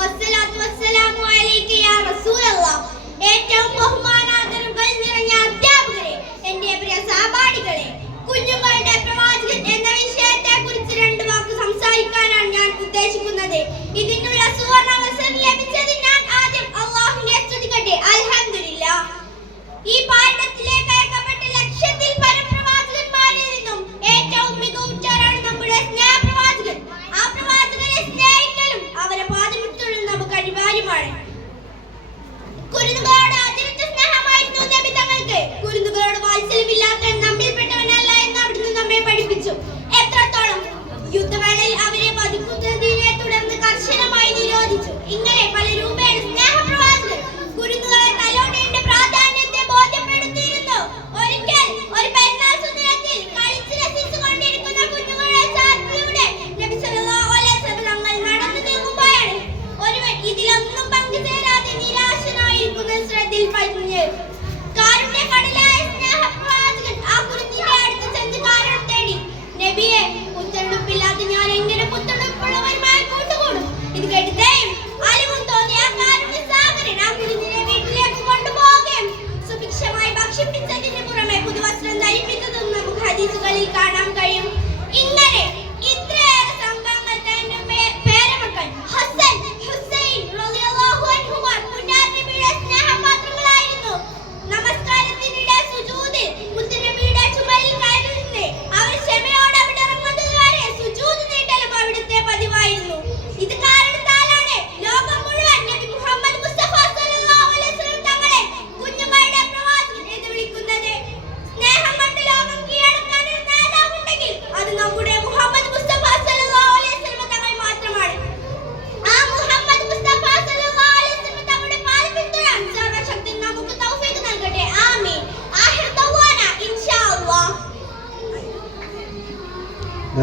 വസ്സലാത്തു വസ്സലാമു അലൈക യാ റസൂലല്ലാഹ്. ഏറ്റവും ബഹുമാനാദരവുകൾ നിറഞ്ഞ അധ്യാപകരെ, എൻ്റെ പ്രിയ സഹപാഠികളെ, കുഞ്ഞുങ്ങളുടെ പ്രവാചകൻ എന്ന വിഷയത്തെ കുറിച്ച് രണ്ട് വാക്ക് സംസാരിക്കാനാണ് ഞാൻ ഉദ്ദേശിക്കുന്നത്. ഇതിനുള്ള സുവർണാവസരം ലഭിച്ചതിന് ഞാൻ ആദ്യം അല്ലാഹുവിനെ സ്തുതിക്കട്ടെ. അൽഹംദുലില്ലാഹ്. ഈ പാഠത്തിലേക്ക് അയക്കപ്പെട്ട ലക്ഷത്തിൽ പരം പ്രവാചകന്മാരിൽ നിന്നും ഏറ്റവും മികവുറ്റവരാണ് നമ്മുടെ സ്നേഹപ്രവാചകൻ. ആ പ്രവാചകനെ സ്നേഹിക്കലും അവരെ പാദമുട്ടലും നമുക്ക് അനിവാര്യമാണ്. കുരുന്നുകളോട് അതിരറ്റ സ്നേഹമായിരുന്നു നബി തങ്ങൾക്ക്. കുരുന്നുകളോട് വാത്സല്യമില്ലാത്ത നമ്മിൽപ്പെട്ടവനല്ല എന്ന് അവിടുന്ന് നമ്മെ പഠിപ്പിച്ചു. എത്രത്തോളം യുദ്ധവേളയിൽ അവരെ വധിക്കുന്നതിനെ തുടർന്ന് കർശനമായി നിരോധിച്ചു. ഇങ്ങനെ പല രൂപേണ സ്നേഹപ്രവാചകൻ കുരുന്നുകളെ തലോടേണ്ട പ്രാധാന്യത്തെ ബോധ്യപ്പെടുത്തിയിരുന്നു. ഒരിക്കൽ ഒരു പെരുന്നാൾ സുദിനത്തിൽ കളിച്ച് രസിച്ചുകൊണ്ടിരിക്കുന്ന കുഞ്ഞുങ്ങളെ ചാർത്തിലൂടെ നബി സല്ലല്ലാഹു അലൈഹി വസല്ലം നടന്നു നീങ്ങുമ്പോഴാണ് ഒരുവൻ ഇതിലൊന്നും പങ്കുചേരാതെ നിരാശനായിരിക്കുന്ന ശ്രദ്ധയിൽ പതിഞ്ഞത്.